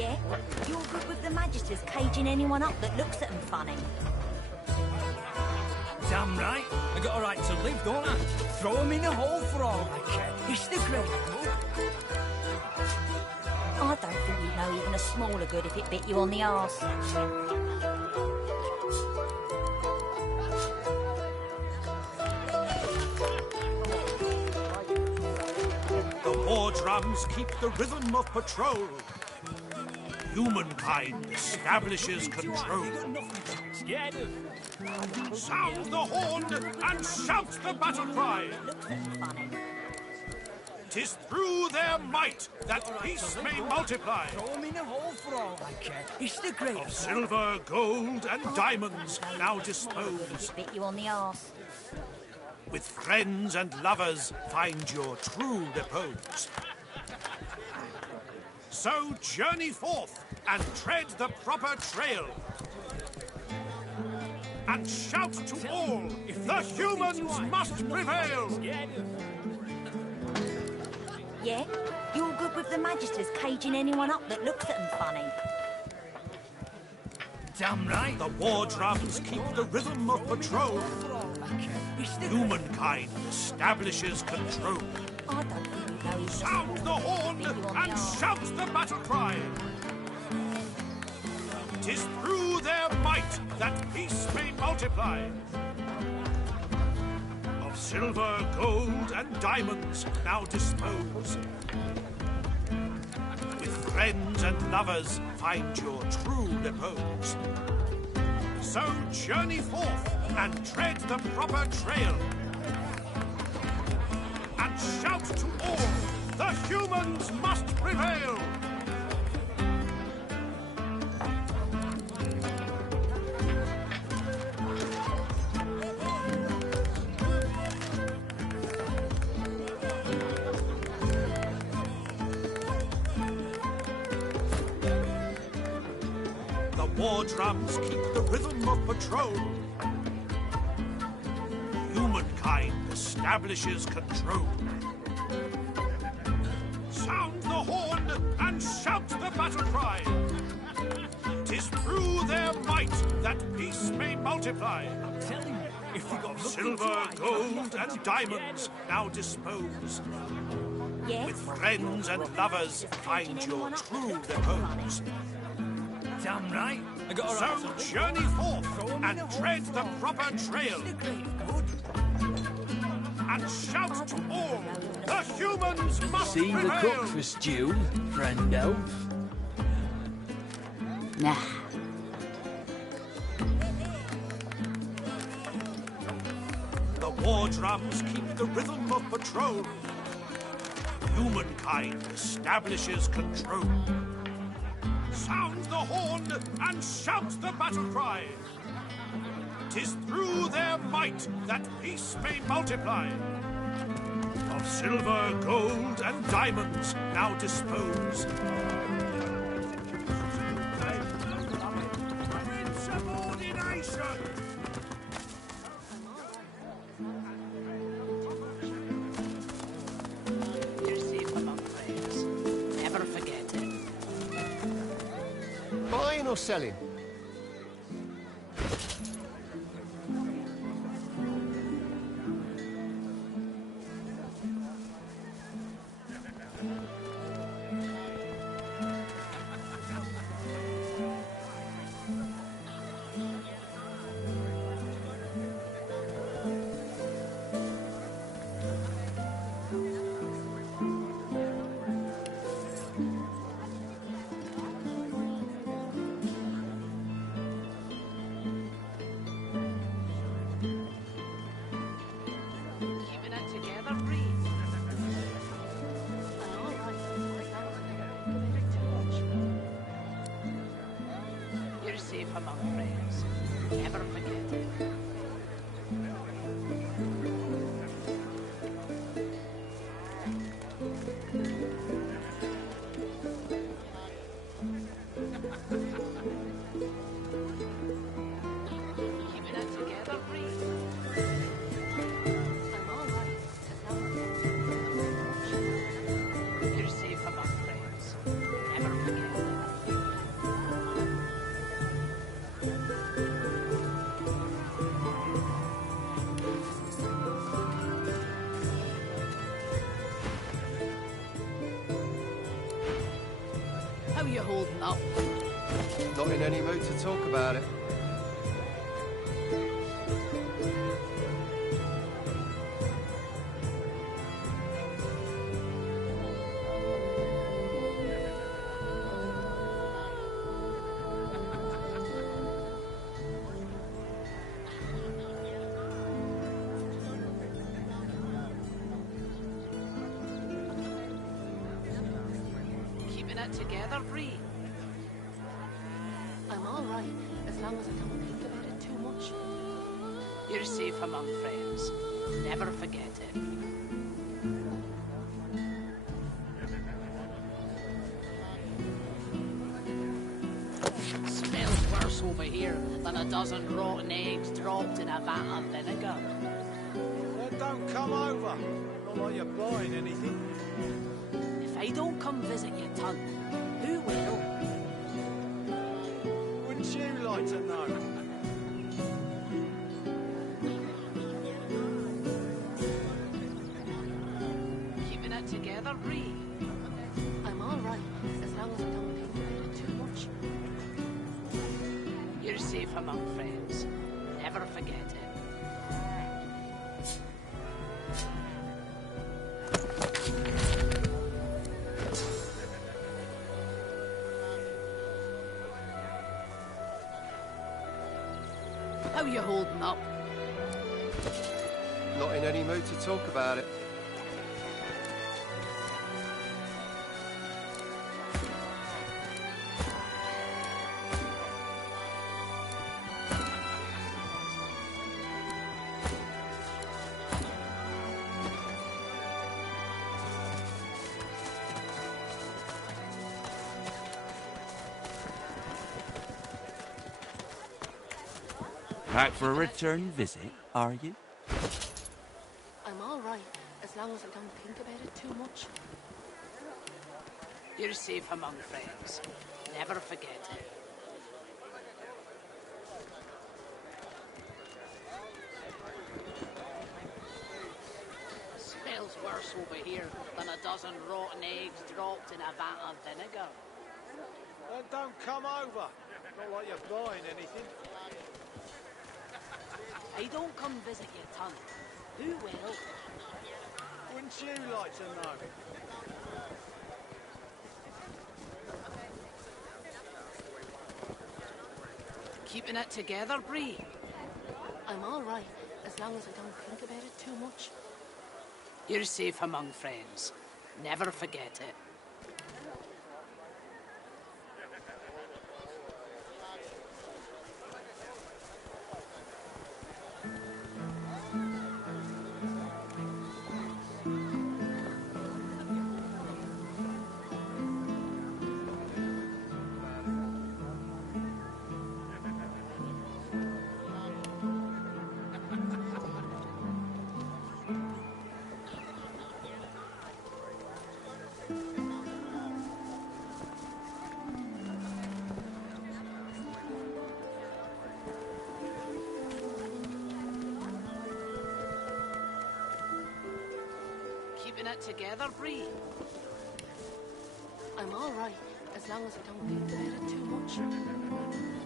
Yeah? You're good with the Magisters caging anyone up that looks at them funny. Damn right. I got a right to live, don't I? Throw them in a hole for all I care. It's the great book. I don't think you'd know even a smaller good if it bit you on the arse. The war drums keep the rhythm of patrol. Humankind establishes control. Sound the horn and shout the battle cry. "'Tis through their might that peace may multiply." Throw them in a hole for all I care. It's the great Of silver, gold, and diamonds now dispose. Bit you on the arse. With friends and lovers find your true repose. So journey forth and tread the proper trail. And shout to all, the humans must prevail. Yeah? You're good with the Magisters caging anyone up that looks at them funny. Damn right. The war drums keep the rhythm of patrol. Humankind establishes control. I don't think you know even Sound the horn and shout the battle cry. 'Tis through their might that peace may multiply. Of silver, gold, and diamonds now dispose. With friends and lovers find your true repose. So journey forth and tread the proper trail. And shout to all, the humans must prevail. The war drums keep the rhythm of patrol. Humankind establishes control. Sound the horn and shout the battle cry. 'Tis through their might that peace may multiply. I'm telling you, if we got Silver, gold, and diamonds now dispose. Yeah? With friends and lovers find your true repose. Damn right. I got a right to So live. journey forth and tread the proper trail. The great good. And shout to all, the humans must See the prevail. cook for stew, friend elf? Nah. The war drums keep the rhythm of patrol. Humankind establishes control. Sound the horn and shout the battle cry. 'Tis through their might that peace may multiply. Of silver, gold, and diamonds now dispose. Insubordination! Never forget it. Buying or selling? How you holding up? Not in any mood to talk about it. Keeping it together, Bree? I'm all right, as long as I don't think about it too much. You're safe among friends. Never forget it. Smells worse over here than a dozen rotten eggs dropped in a vat of vinegar. Well, don't come over. Not like you're buying anything. If I don't come visit your ton, who will? Wouldn't you like to know? Keeping it together, Bree? I'm all right, as long as I don't think about it too much. You're safe among friends. Never forget it. How you holding up? Not in any mood to talk about it. Back for a return visit, are you? I'm all right, as long as I don't think about it too much. You're safe among friends. Never forget it. Smells worse over here than a dozen rotten eggs dropped in a vat of vinegar. Well, don't come over. Not like you're buying anything. I don't come visit your ton. Who will? Wouldn't you like to know? Keeping it together, Bree? I'm all right, as long as I don't think about it too much. You're safe among friends. Never forget it. Keeping it together, Bree? I'm all right, as long as I don't think about it too much.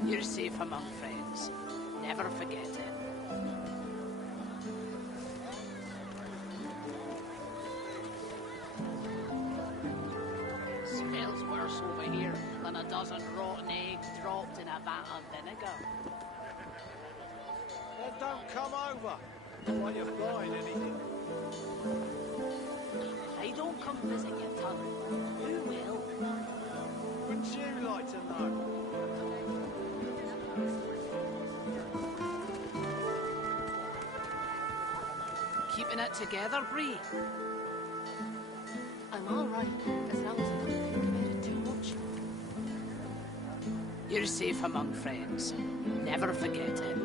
You're safe among friends. Never forget it. Smells worse over here than a dozen rotten eggs dropped in a vat of vinegar. Well, don't come over. Not like you're buying anything. I don't come visit your ton. Who will? Wouldn't you like to know? Keeping it together, Bree? I'm all right, as long as I don't think about it too much. You're safe among friends. Never forget it.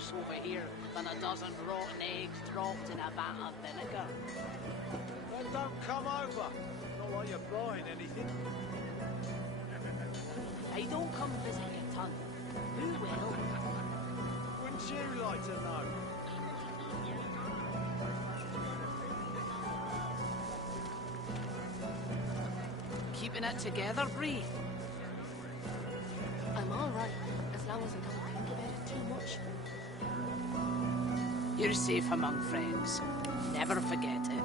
worse over here than a dozen rotten eggs dropped in a vat of vinegar. Then don't come over. Not like you're buying anything. Hey, don't come visit your ton. Who will? Wouldn't you like to know? Keeping it together, Bree? I'm all right, as long as I don't think about it too much. You're safe among friends. Never forget it.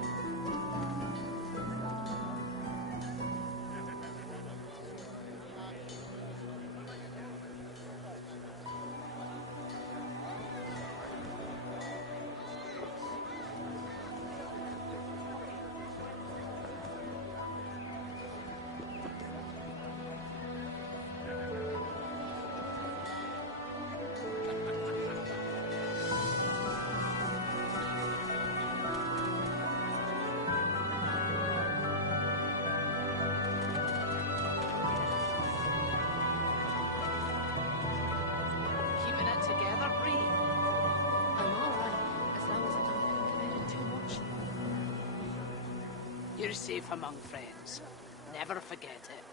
You're safe among friends. Never forget it.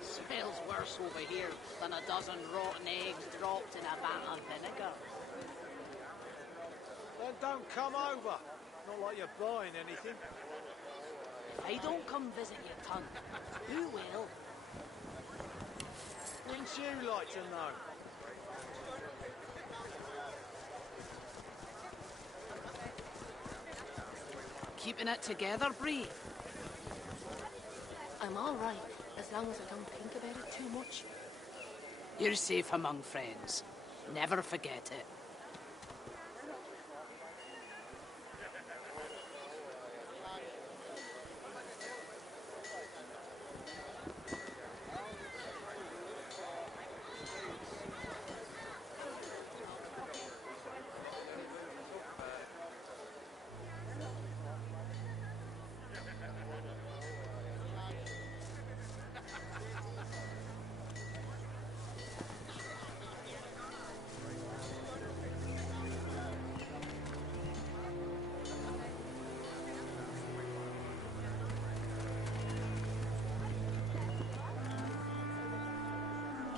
Smells worse over here than a dozen rotten eggs dropped in a vat of vinegar. Then don't come over. Not like you're buying anything. Hey, don't come visit your ton. Who will? Wouldn't you like to know? Keeping it together, Bree? I'm all right, as long as I don't think about it too much. You're safe among friends. Never forget it.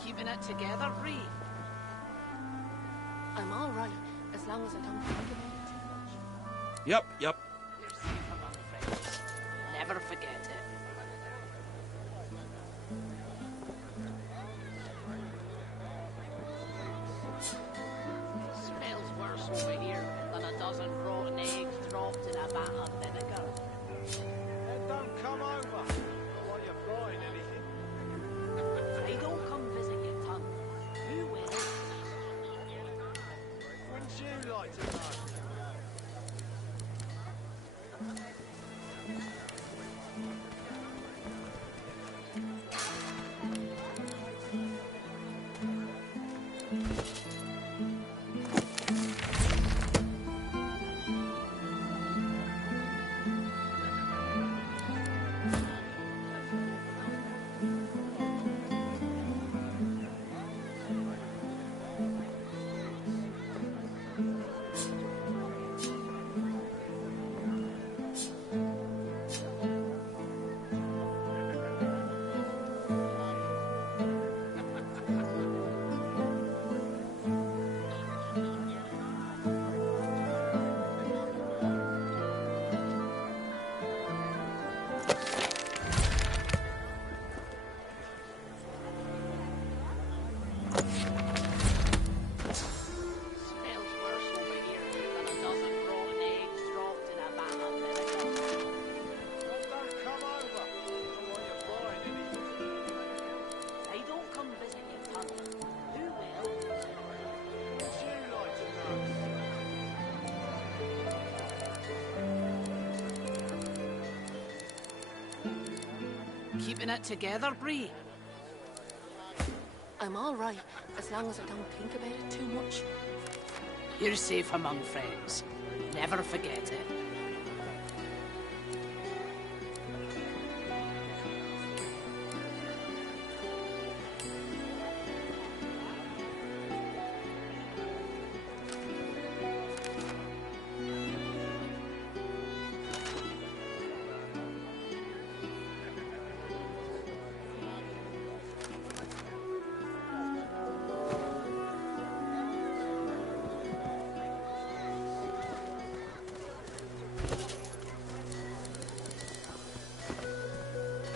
Keeping it together, Bree? I'm all right, as long as I don't think about it too much. Yep. You're safe among friends. Never forget it. Smells worse over here than a dozen rotten eggs dropped in a vat of vinegar. Then don't come over. Not like you're buying anything. Hey, don't come visit your ton. Who will? Wouldn't you like to know? Smells worse over here than a dozen rotten eggs dropped in a vat of vinegar. Then don't come over. Not like you're buying anything. Hey, don't come visit your ton. Who will? Wouldn't you like to know? Keeping it together, Bree? I'm all right, as long as I don't think about it too much. You're safe among friends. Never forget it.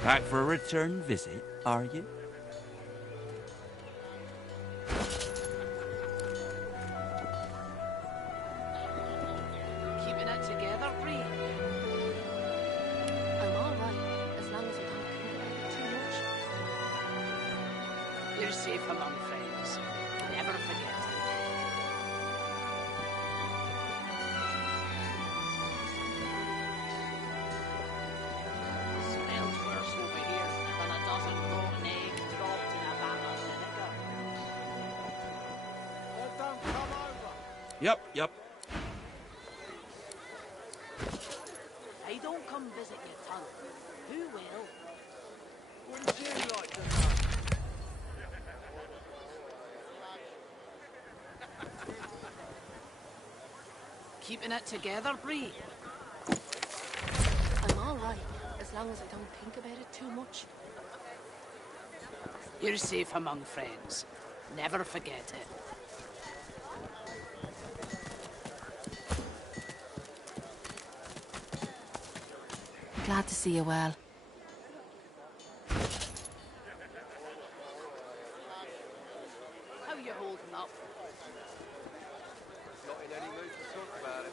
Back for a return visit, are you? Keeping it together, Bree? I'm all right, as long as I don't think about it too much. You're safe among friends. Never forget it. Smells worse over here than a dozen rotten eggs dropped in a vat of vinegar. Well, don't come over. Yep. I don't come visit you, ton. Who will? Wouldn't you like to know? Keeping it together, Bree? I'm all right, as long as I don't think about it too much. You're safe among friends. Never forget it. Glad to see you well. How you holding up? Not in any mood to talk about it.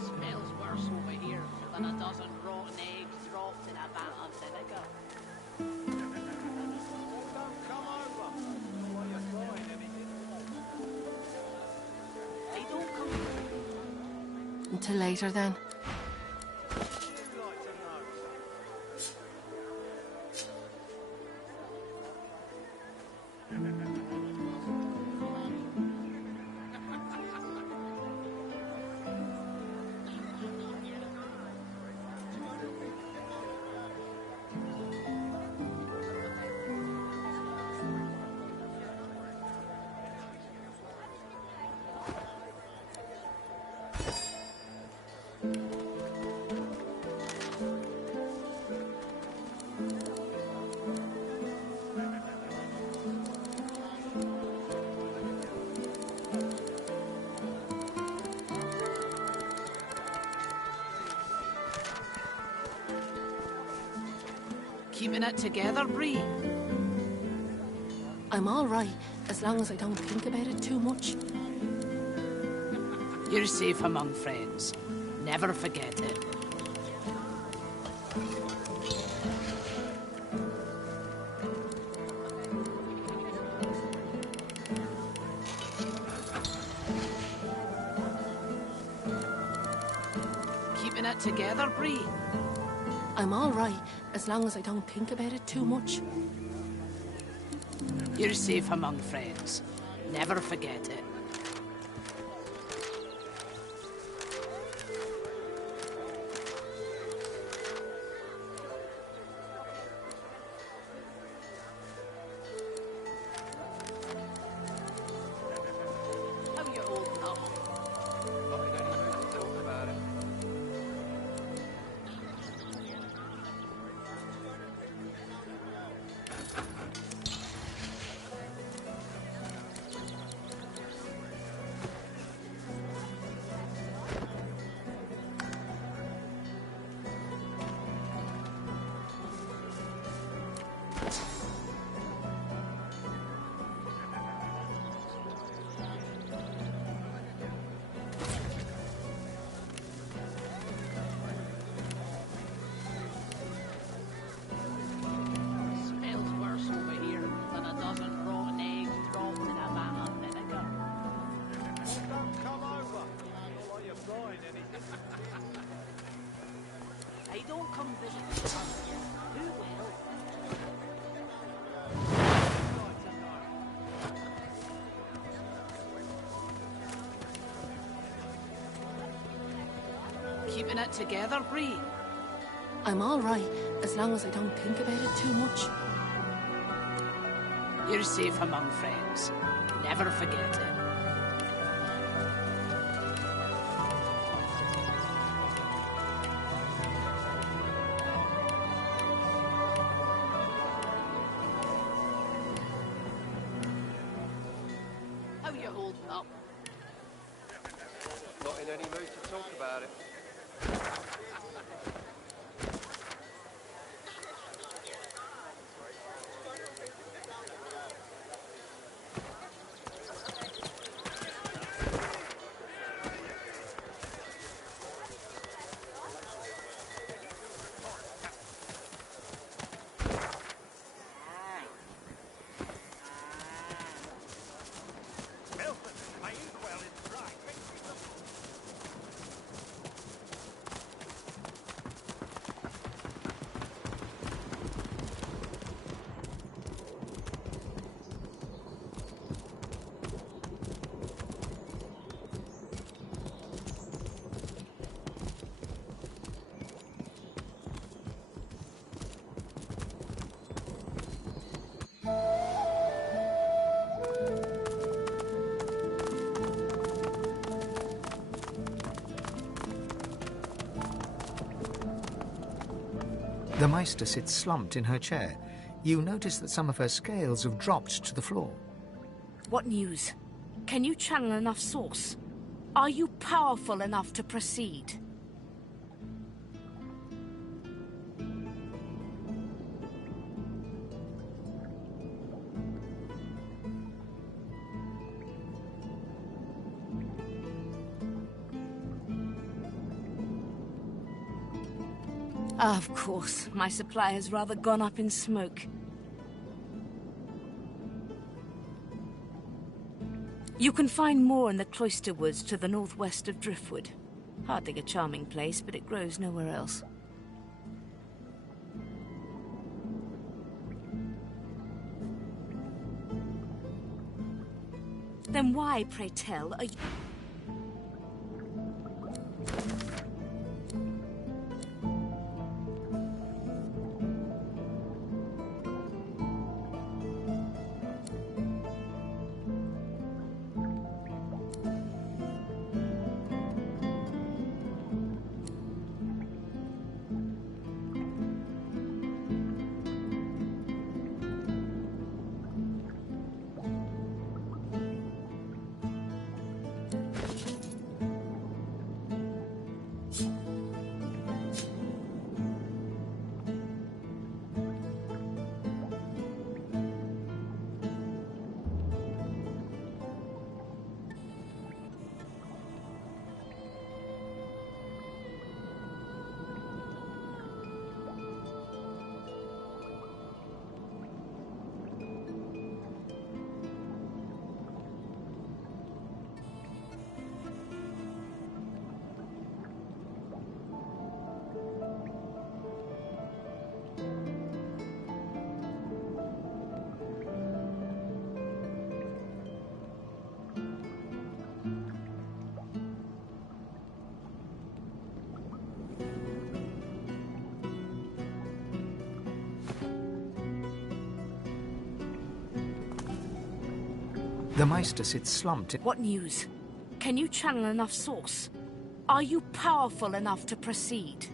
Smells worse over here than a dozen rotten eggs dropped in a vat of vinegar. Well, don't come over. Not like you're buying anything. I don't come. Until later, then. Wouldn't you like to know? Keeping it together, Bree? I'm all right, as long as I don't think about it too much. You're safe among friends. Never forget it. Keeping it together, Bree? I'm all right, as long as I don't think about it too much. You're safe among friends. Never forget it. How you holding up? Not in any mood to talk about it. Smells worse over here than a dozen rotten eggs dropped in a vat of vinegar. Well, don't come over. Not like you're buying anything. I don't come visit you. Who will? Like to know. Keeping it together, Bree? I'm all right, as long as I don't think about it too much. You're safe among friends. Never forget it. How you holding up? Not in any mood to talk about it. The Meister sits slumped in her chair. You notice that some of her scales have dropped to the floor. What news? Can you channel enough source? Are you powerful enough to proceed? Of course, my supply has rather gone up in smoke. You can find more in the cloister woods to the northwest of Driftwood. Hardly a charming place, but it grows nowhere else. Then why, pray tell, are you... The Meister sits slumped. What news? Can you channel enough source? Are you powerful enough to proceed?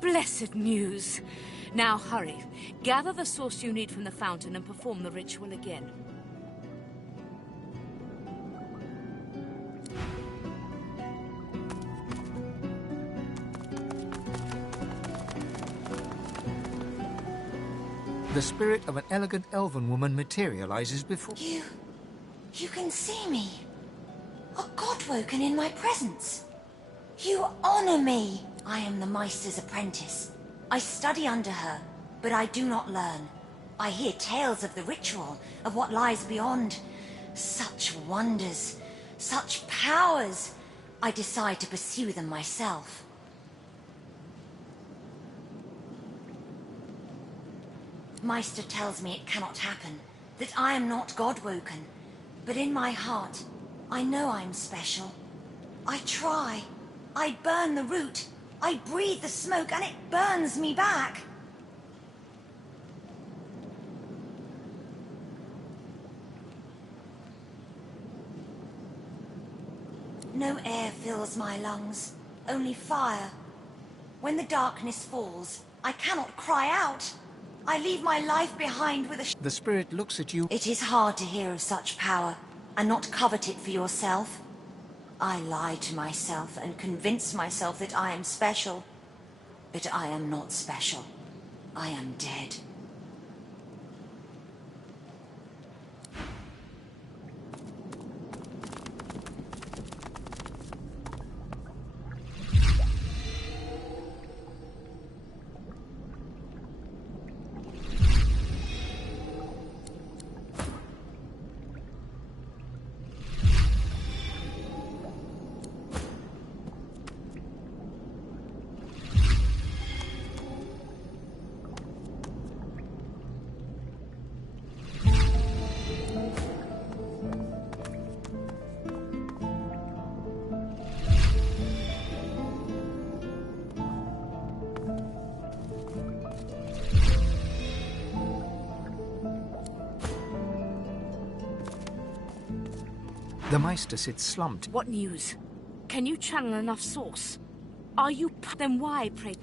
Blessed news! Now hurry. Gather the source you need from the fountain and perform the ritual again. The spirit of an elegant elven woman materializes before... You can see me. A god woken in my presence. You honor me. I am the Meister's apprentice. I study under her, but I do not learn. I hear tales of the ritual, of what lies beyond. Such wonders, such powers. I decide to pursue them myself. Meister tells me it cannot happen, that I am not god-woken. But in my heart, I know I'm special. I try. I burn the root. I breathe the smoke and it burns me back. No air fills my lungs, only fire. When the darkness falls, I cannot cry out. I leave my life behind with a... The spirit looks at you. It is hard to hear of such power and not covet it for yourself. I lie to myself and convince myself that I am special. But I am not special. I am dead. The Meister sits slumped. What news? Can you channel enough source? Are you... Then why, pray...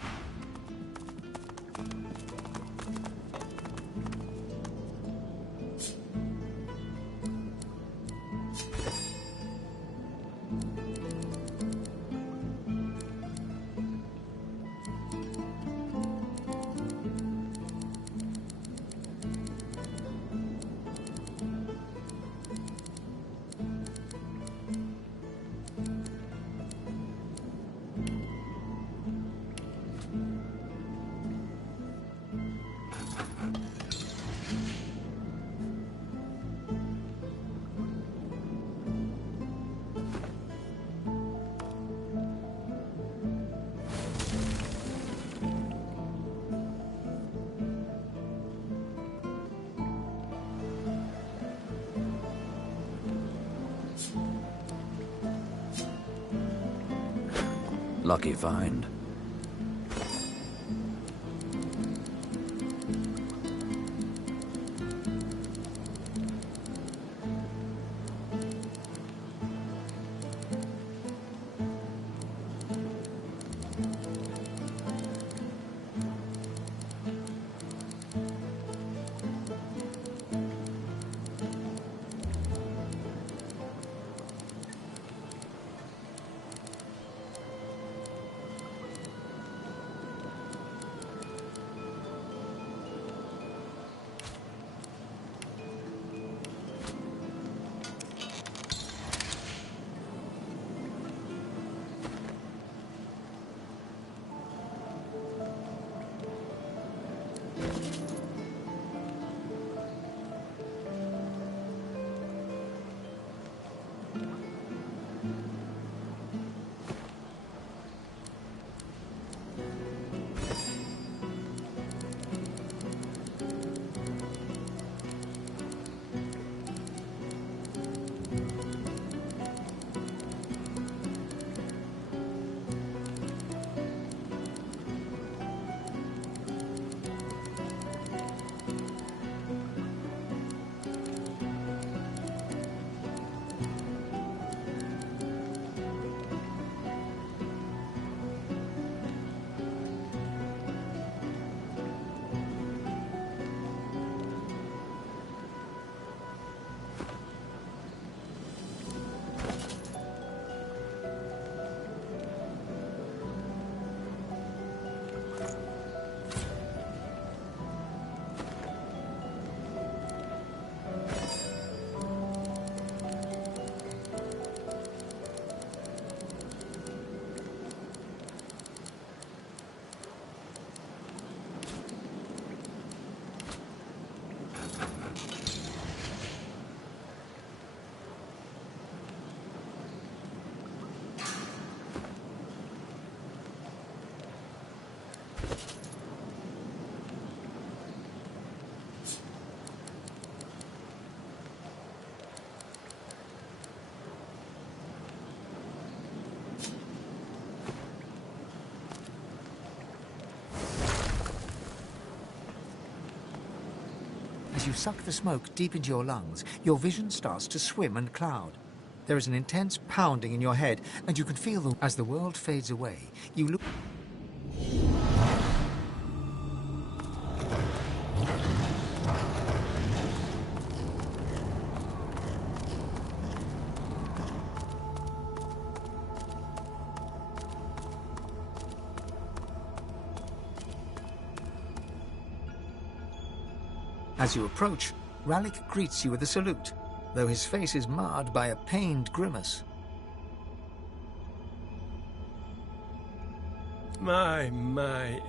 Lucky find. As you suck the smoke deep into your lungs, your vision starts to swim and cloud. There is an intense pounding in your head, and you can feel as the world fades away, you look... As you approach, Rallick greets you with a salute, though his face is marred by a pained grimace. My,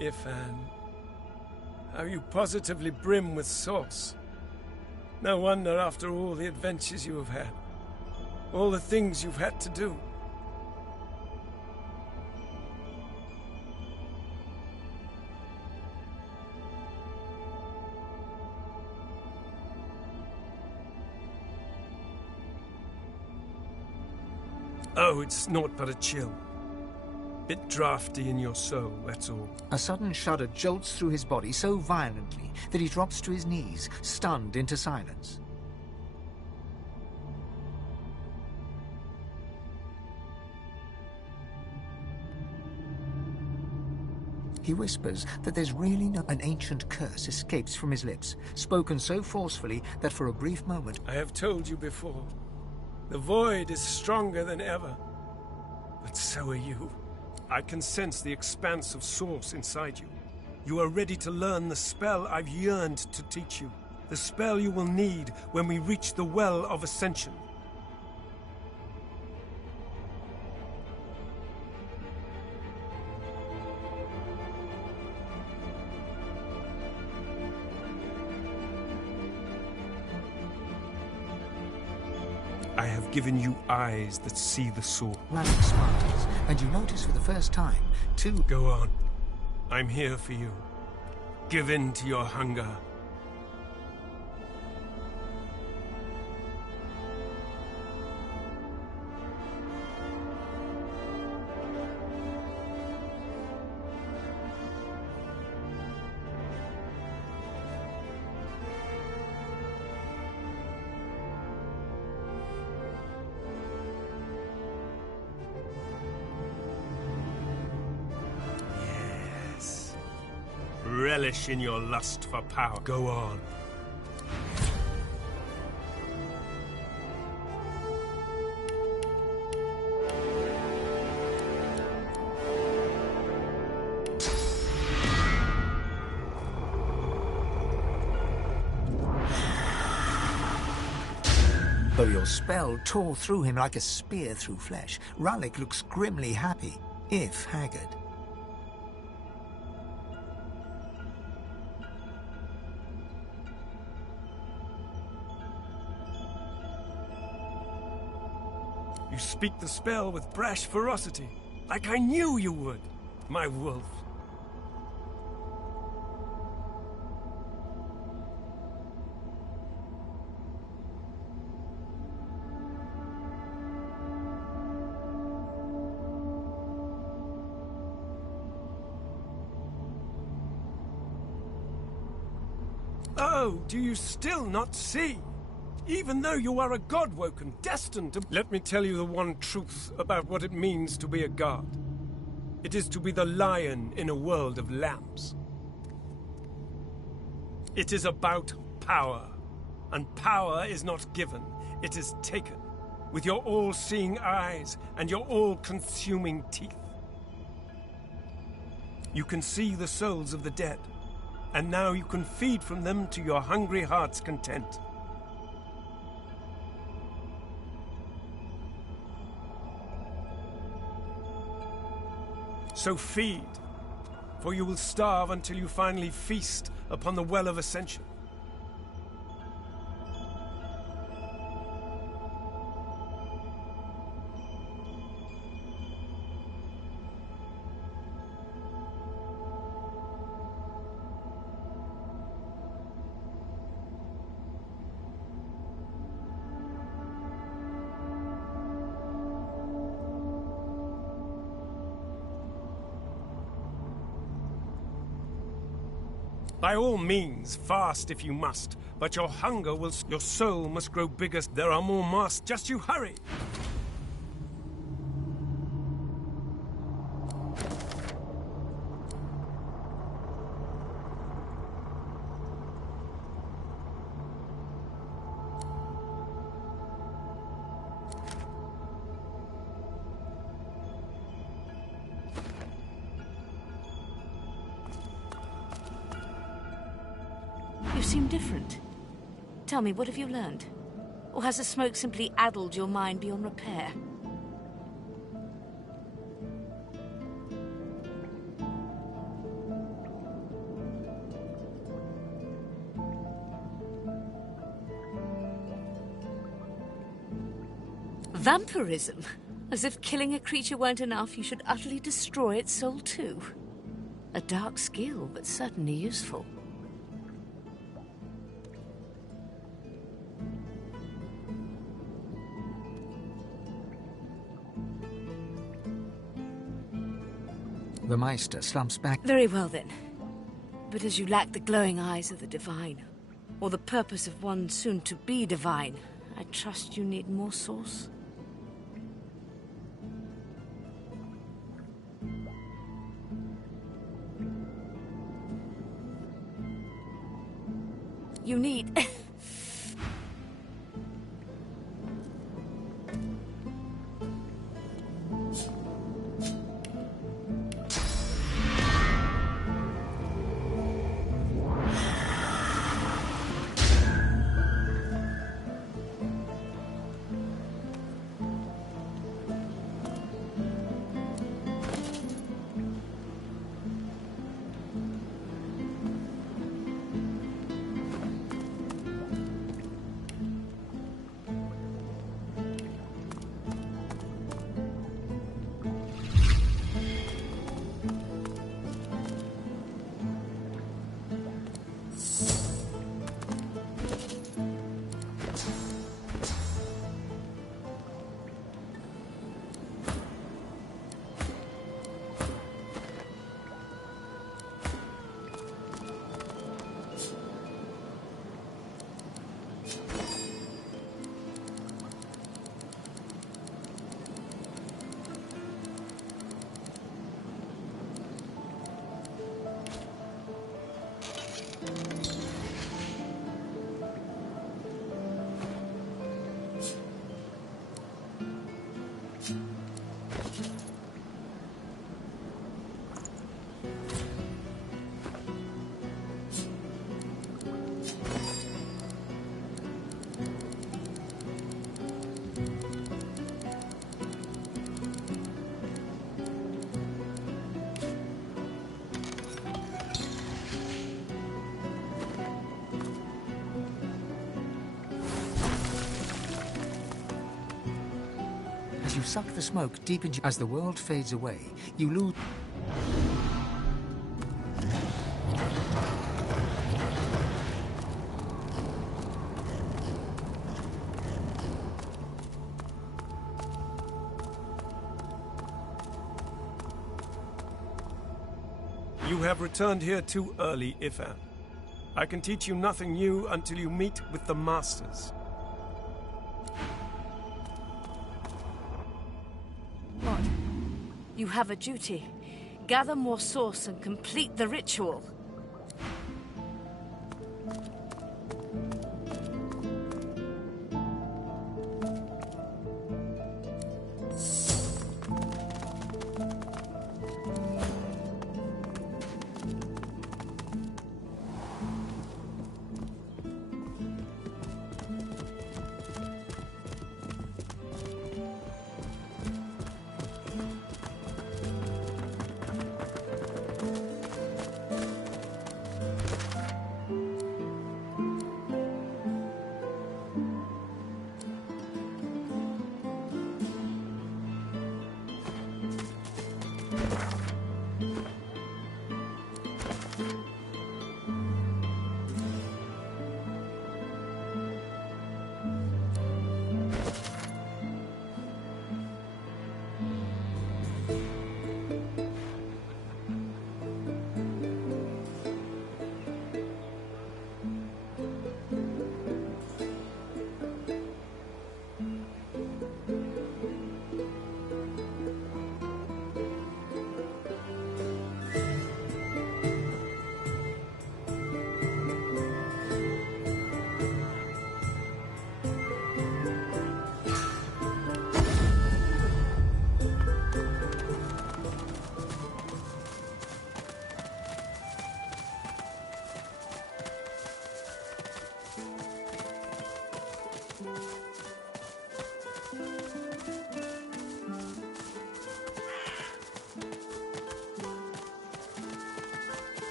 Ifan. How you positively brim with sauce. No wonder after all the adventures you have had. All the things you've had to do. Oh, it's naught but a chill. Bit drafty in your soul, that's all. A sudden shudder jolts through his body so violently that he drops to his knees, stunned into silence. He whispers that there's really no... An ancient curse escapes from his lips, spoken so forcefully that for a brief moment... I have told you before. The void is stronger than ever. But so are you. I can sense the expanse of source inside you. You are ready to learn the spell I've yearned to teach you. The spell you will need when we reach the Well of Ascension. I have given you eyes that see the sword. Rallick smiles, and you notice for the first time, two... Go on. I'm here for you. Give in to your hunger. Relish in your lust for power. Go on. Though your spell tore through him like a spear through flesh, Rallick looks grimly happy, if haggard. You speak the spell with brash ferocity, like I knew you would, my wolf. Oh, do you still not see? Even though you are a god-woken, destined to... Let me tell you the one truth about what it means to be a god. It is to be the lion in a world of lambs. It is about power. And power is not given, it is taken. With your all-seeing eyes and your all-consuming teeth. You can see the souls of the dead. And now you can feed from them to your hungry heart's content. So feed, for you will starve until you finally feast upon the Well of Ascension. By all means, fast if you must, but your hunger will... Your soul must grow bigger. There are more masks. Just you hurry! You seem different. Tell me, what have you learned? Or has the smoke simply addled your mind beyond repair? Vampirism? As if killing a creature weren't enough, you should utterly destroy its soul too. A dark skill, but certainly useful. The Meister slumps back. Very well then. But as you lack the glowing eyes of the divine, or the purpose of one soon to be divine, I trust you need more source. You need... As you suck the smoke deep into... As the world fades away, you lose... You have returned here too early, Ifan. I can teach you nothing new until you meet with the Masters. What? You have a duty. Gather more source and complete the ritual.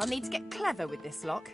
I'll need to get clever with this lock.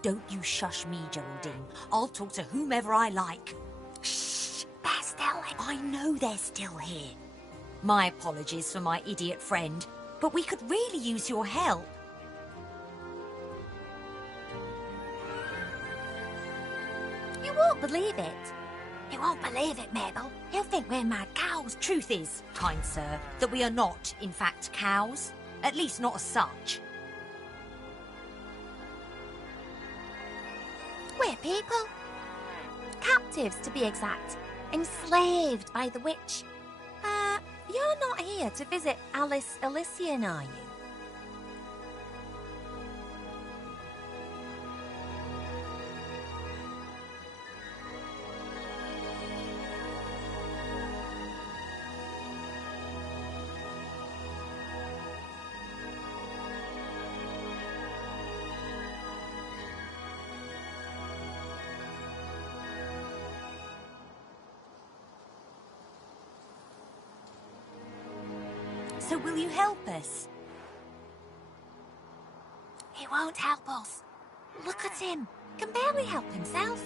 Don't you shush me, Geraldine. I'll talk to whomever I like. Shh! They're still here. I know they're still here. My apologies for my idiot friend, but we could really use your help. You won't believe it. You won't believe it, Mabel. He'll think we're mad cows. Truth is, kind sir, that we are not, in fact, cows. At least not as such. We're people. Captives, to be exact. Enslaved by the witch. You're not here here to visit Alice Elysian, are you? So will you help us? He won't help us. Look at him. Can barely help himself.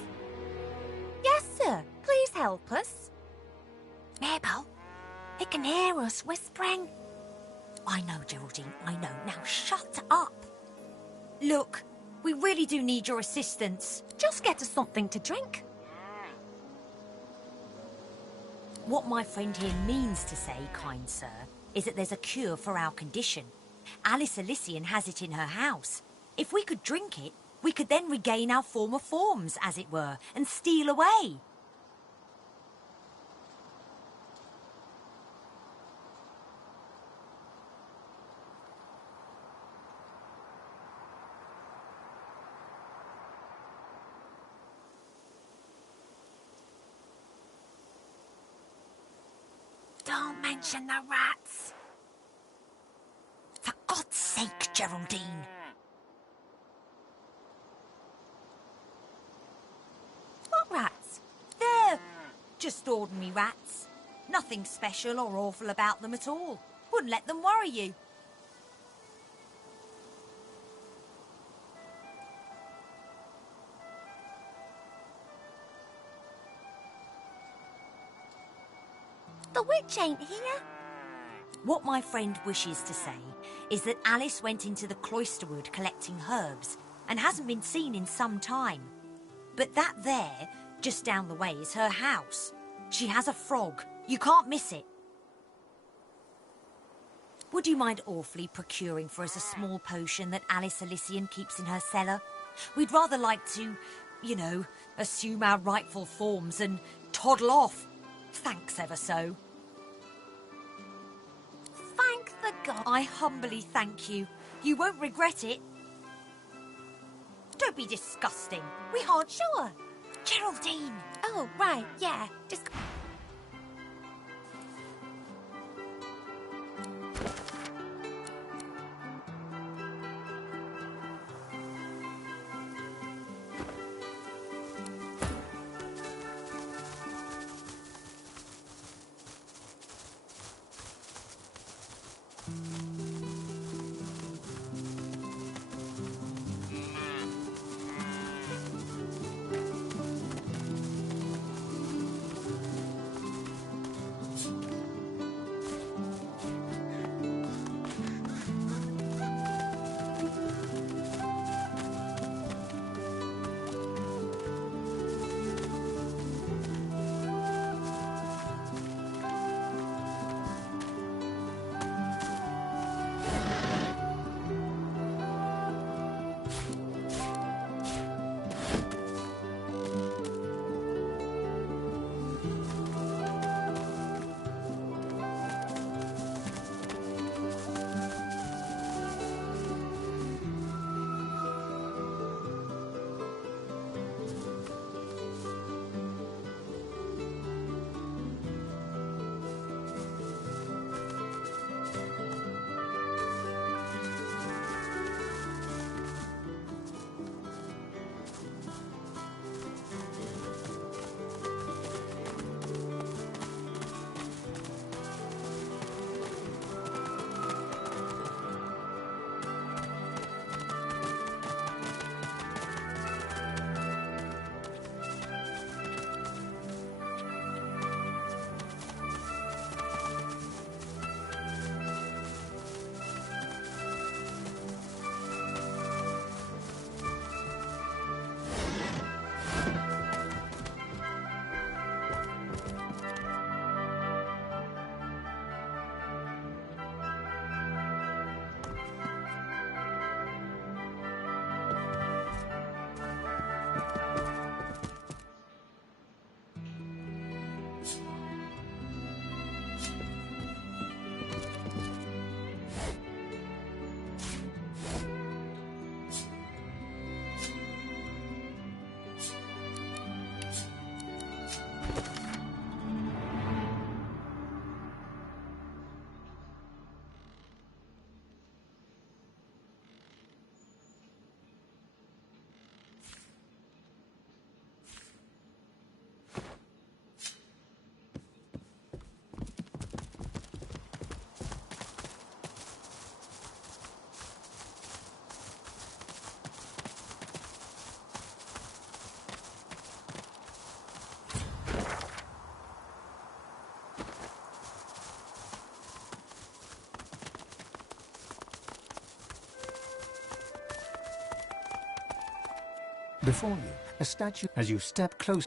Yes, sir. Please help us. Mabel, he can hear us whispering. I know, Geraldine, I know. Now shut up. Look, we really do need your assistance. Just get us something to drink. What my friend here means to say, kind sir, is that there's a cure for our condition. Alice Elysian has it in her house. If we could drink it, we could then regain our former forms, as it were, and steal away. Don't mention the rats. For God's sake, Geraldine. What rats? They're just ordinary rats. Nothing special or awful about them at all. Wouldn't let them worry you. The witch ain't here. What my friend wishes to say is that Alice went into the cloisterwood collecting herbs and hasn't been seen in some time. But that there, just down the way, is her house. She has a frog. You can't miss it. Would you mind awfully procuring for us a small potion that Alice Elysian keeps in her cellar? We'd rather like to, you know, assume our rightful forms and toddle off. Thanks ever so. Thank the god. I humbly thank you. You won't regret it. Don't be disgusting. We aren't sure. Geraldine. Oh, right, yeah. Just... Before you, a statue. As you step close,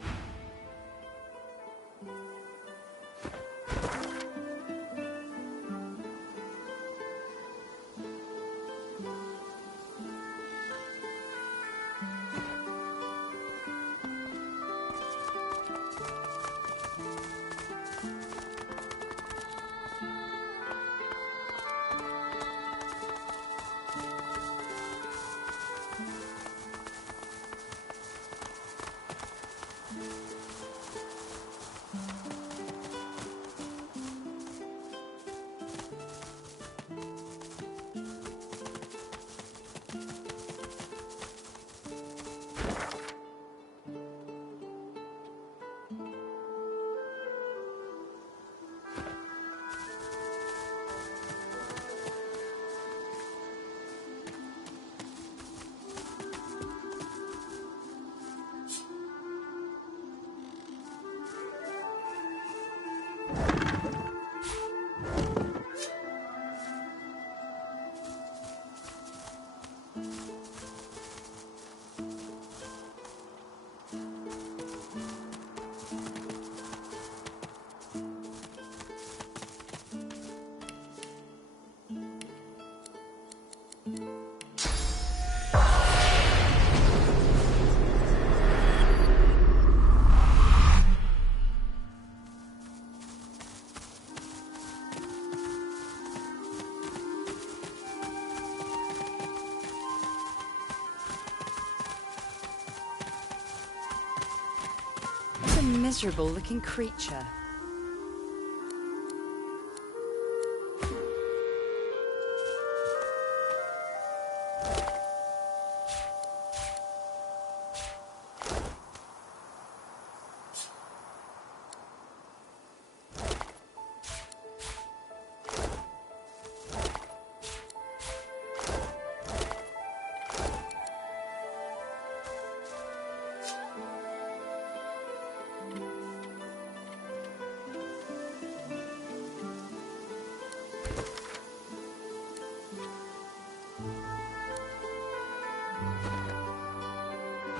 What a miserable-looking creature.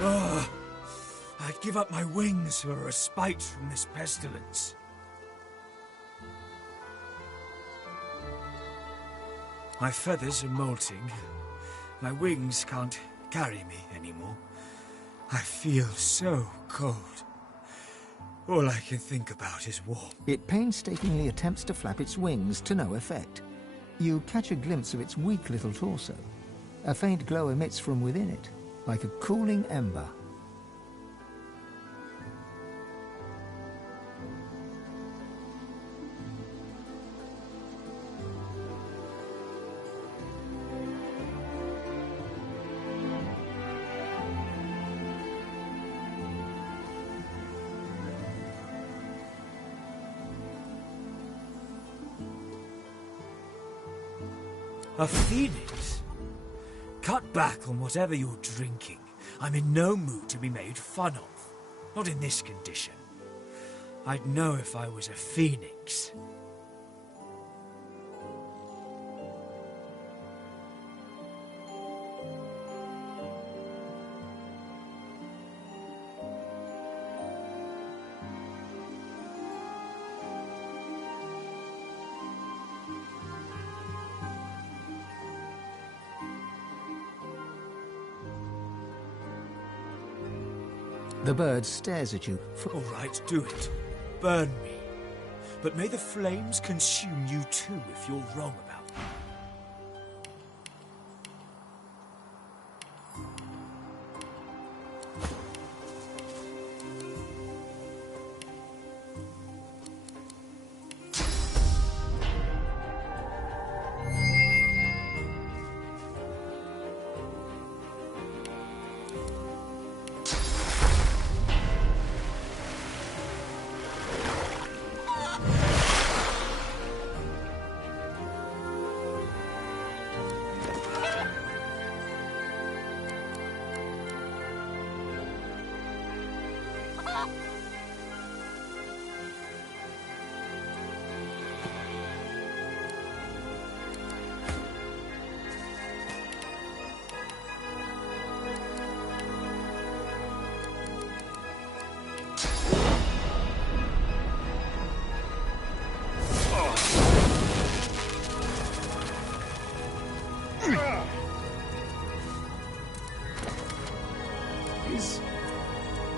Oh, I'd give up my wings for a respite from this pestilence. My feathers are molting. My wings can't carry me anymore. I feel so cold. All I can think about is warm. it painstakingly attempts to flap its wings to no effect. You catch a glimpse of its weak little torso. A faint glow emits from within it, like a cooling ember. A phoenix? Cut back on whatever you're drinking. I'm in no mood to be made fun of. Not in this condition. I'd know if I was a phoenix. The bird stares at you. All right, do it. Burn me. But may the flames consume you too if you're wrong about me.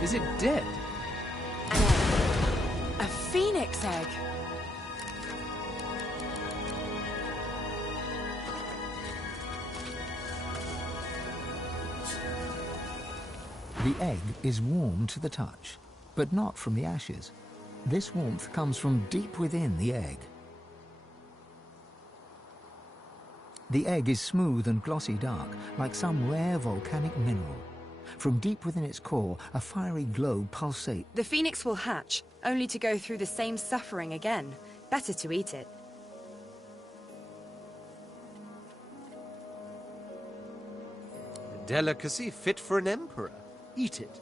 Is it dead? An egg. A phoenix egg. The egg is warm to the touch, but not from the ashes. This warmth comes from deep within the egg. The egg is smooth and glossy dark, like some rare volcanic mineral. From deep within its core, a fiery glow pulsates. The phoenix will hatch, only to go through the same suffering again. Better to eat it. A delicacy fit for an emperor. Eat it.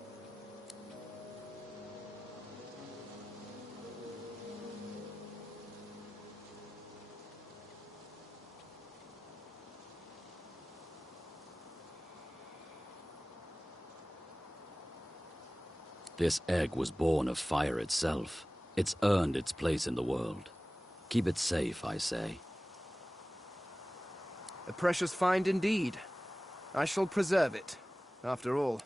This egg was born of fire itself. It's earned its place in the world. Keep it safe, I say. A precious find indeed. I shall preserve it, after all.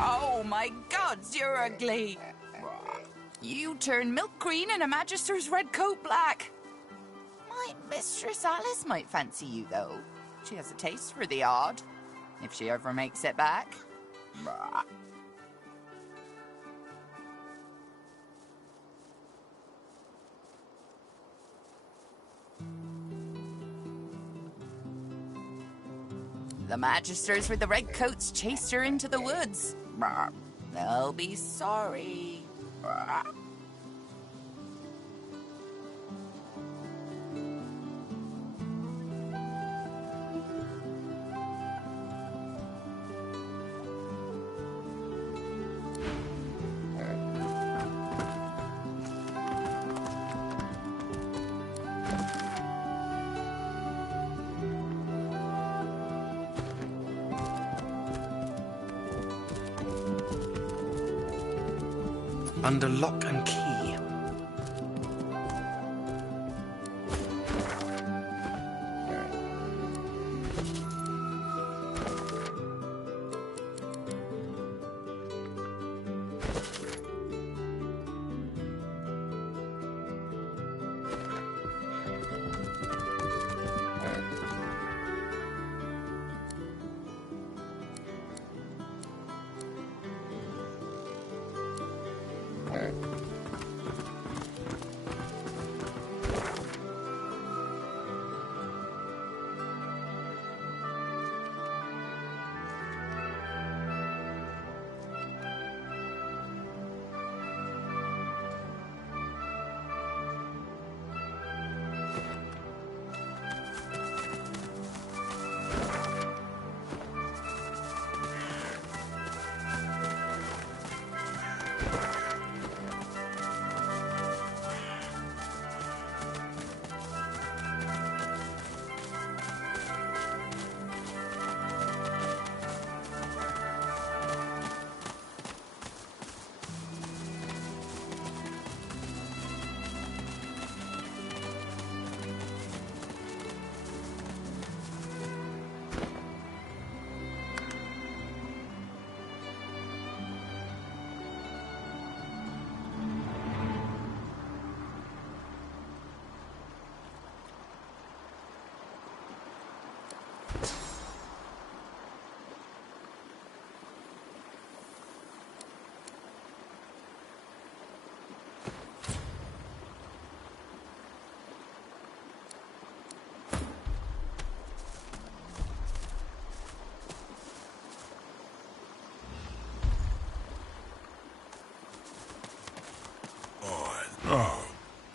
Oh my gods, you're ugly! You turn milk green and a magister's red coat black. My mistress Alice might fancy you, though. She has a taste for the odd, if she ever makes it back. The magisters with the red coats chased her into the woods. They'll be sorry. Under lock and key.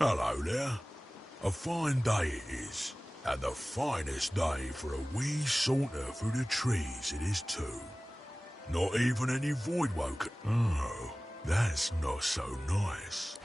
Hello there. A fine day it is, and the finest day for a wee saunter through the trees it is too. Not even any void-woken. Oh, that's not so nice.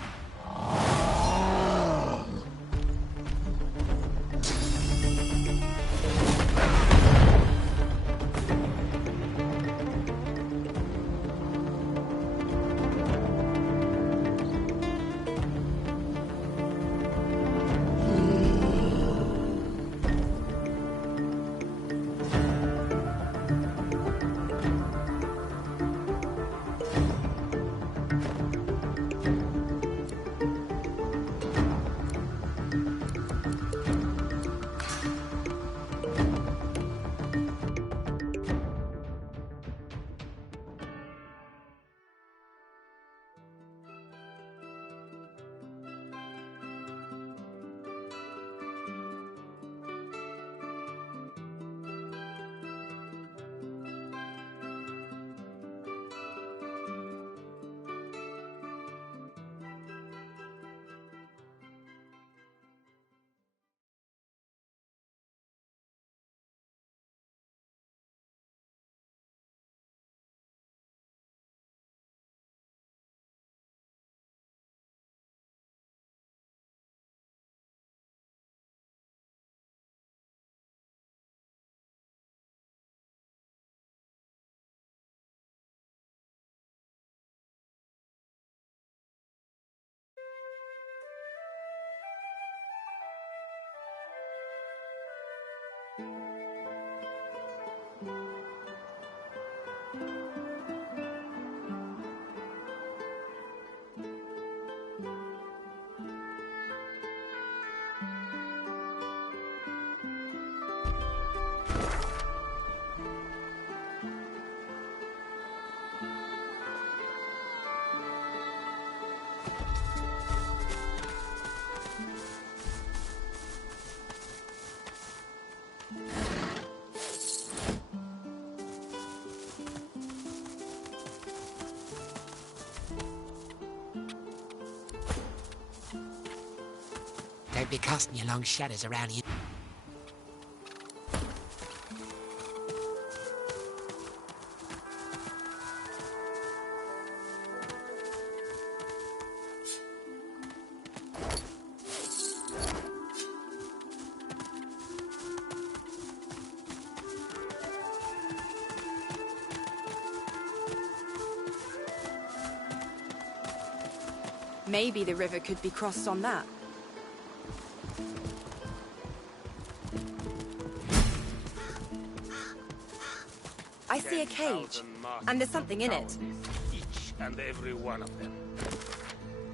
Don't be casting your long shadows around you. Maybe the river could be crossed on that. I see a cage, and there's something in it. Each and every one of them.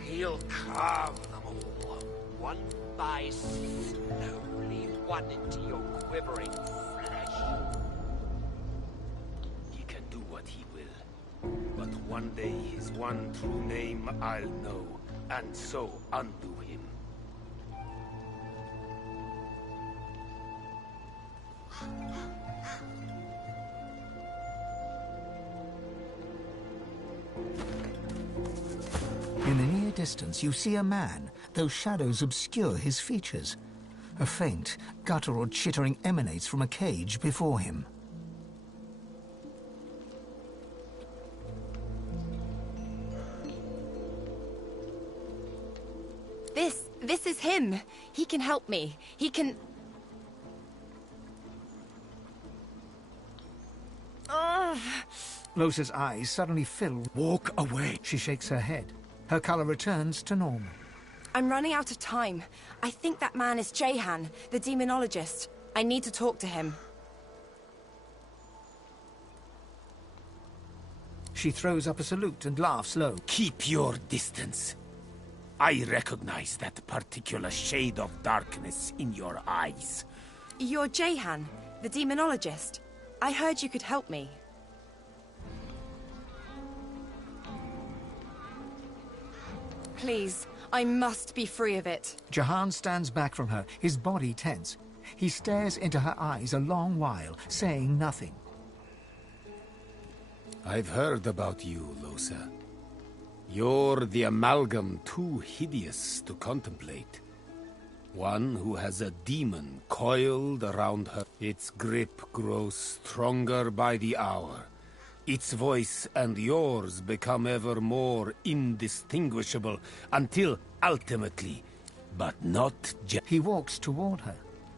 He'll carve them all, one by slowly one into your quivering flesh. He can do what he will, but one day his one true name I'll know, and so undo him. In the near distance, you see a man, though shadows obscure his features. A faint, guttural chittering emanates from a cage before him. This is him. He can help me. He can... Losa's eyes suddenly fill. Walk away. She shakes her head. Her color returns to normal. I'm running out of time. I think that man is Jehan, the demonologist. I need to talk to him. She throws up a salute and laughs low. Keep your distance. I recognize that particular shade of darkness in your eyes. You're Jehan, the demonologist. I heard you could help me. Please, I must be free of it. Jahan stands back from her, his body tense. He stares into her eyes a long while, saying nothing. I've heard about you, Losa. You're the amalgam too hideous to contemplate. One who has a demon coiled around her. Its grip grows stronger by the hour. Its voice and yours become ever more indistinguishable until ultimately, but not He walks toward her.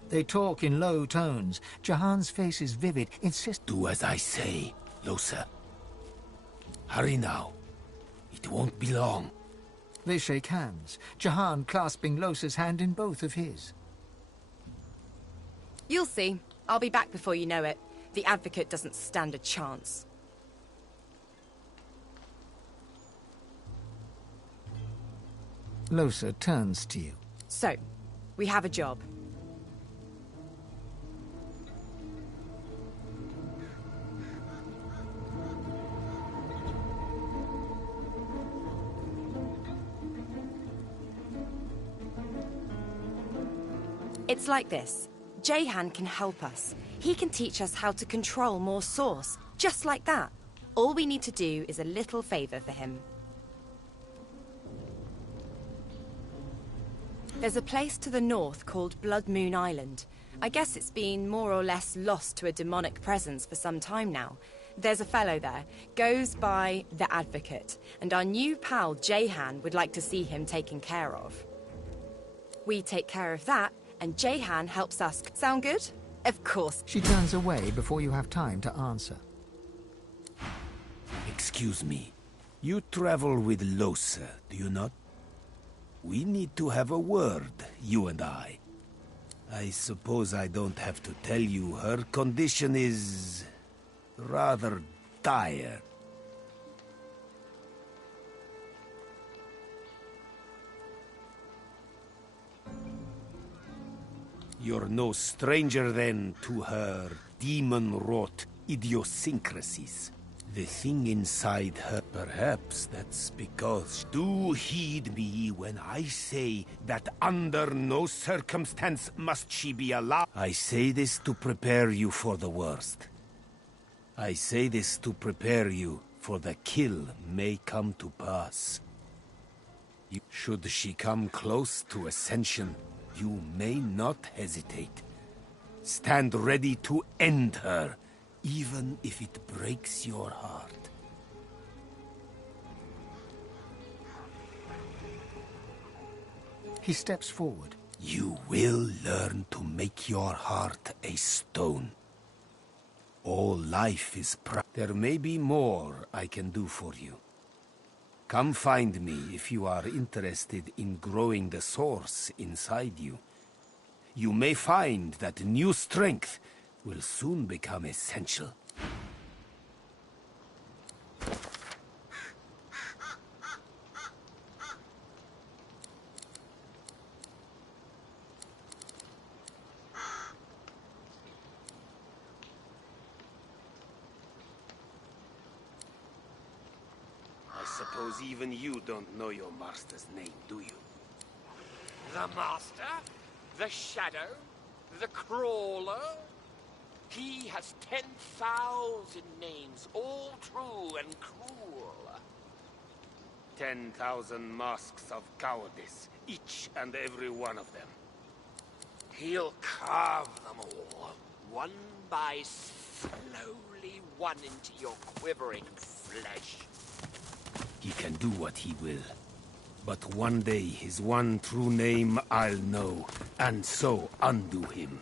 They talk in low tones. Jahan's face is vivid, insistent. Do as I say, Losa. Hurry now. It won't be long. They shake hands, Jahan clasping Losa's hand in both of his. You'll see. I'll be back before you know it. The Advocate doesn't stand a chance. Losa turns to you. So, we have a job. It's like this. Jehan can help us. He can teach us how to control more Source. Just like that. All we need to do is a little favor for him. There's a place to the north called Blood Moon Island. I guess it's been more or less lost to a demonic presence for some time now. There's a fellow there, goes by the Advocate, and our new pal Jehan would like to see him taken care of. We take care of that, and Jehan helps us. Sound good? Of course. She turns away before you have time to answer. Excuse me. You travel with Losa, do you not? We need to have a word, you and I. I suppose I don't have to tell you her condition is rather dire. You're no stranger then to her demon-wrought idiosyncrasies. The thing inside her, perhaps that's because... Do heed me when I say that under no circumstance must she be allowed. I say this to prepare you for the worst. I say this to prepare you for the kill may come to pass. Should she come close to ascension, you may not hesitate. Stand ready to end her, even if it breaks your heart. He steps forward. You will learn to make your heart a stone. All life is There may be more I can do for you. Come find me if you are interested in growing the Source inside you. You may find that new strength will soon become essential. I suppose even you don't know your master's name, do you? The Master? The Shadow? The Crawler? He has 10,000 names, all true and cruel. 10,000 masks of cowardice, each and every one of them. He'll carve them all, one by slowly one into your quivering flesh. He can do what he will. But one day his one true name I'll know, and so undo him.